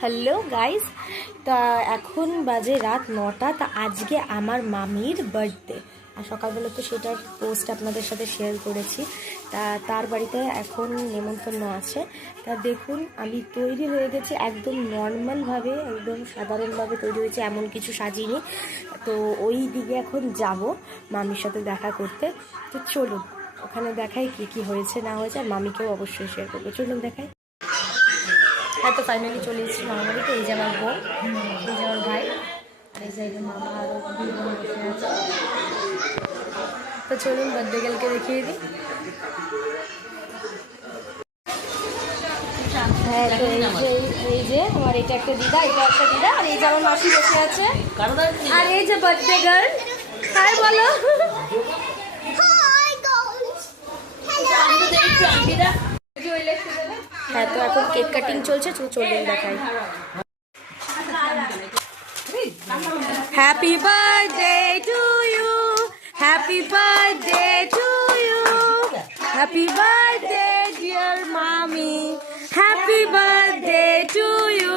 Hello guys, তা এখন বাজে রাত 9টা। তা আজকে আমার মামির বার্থডে, আর সকালবেলা তো সেটার পোস্ট আপনাদের সাথে শেয়ার করেছি। তা তার বাড়িতে এখন নেমন্তন্ন আছে। তা দেখুন, আমি তৈরি হয়ে গেছি একদম নর্মালভাবে, একদম সাধারণভাবে তৈরি হয়েছে, এমন কিছু সাজিনি। তো ওই দিকে এখন যাব মামির সাথে দেখা করতে। তো চলুন ওখানে দেখাই কি কি হয়েছে না হয়েছে, আর মামিকেও অবশ্যই শেয়ার করবো। চলুন দেখাই। হ্যাঁ, তো ফাইনালি চলে এসেছি মামার বাড়িতে। এই যে আমার বোন, এই যে আমার ভাই, আর এই যে মামা আরও দুই বোন বসে আছে। তো চলুন বার্থডে গার্লকে দেখিয়ে দিই। হ্যাঁ, তো এই যে আমার এটা একটা দিদা, এটা একটা দিদা, আর এই যে আমার মাসি বসে আছে, আর এই যে বার্থডে গার্ল। হাই বলো। হ্যাঁ, তো এখন কেক কাটিং চলছে, চলুন দেখাই। Happy birthday to you, happy birthday to you, happy birthday dear mami, happy birthday to you.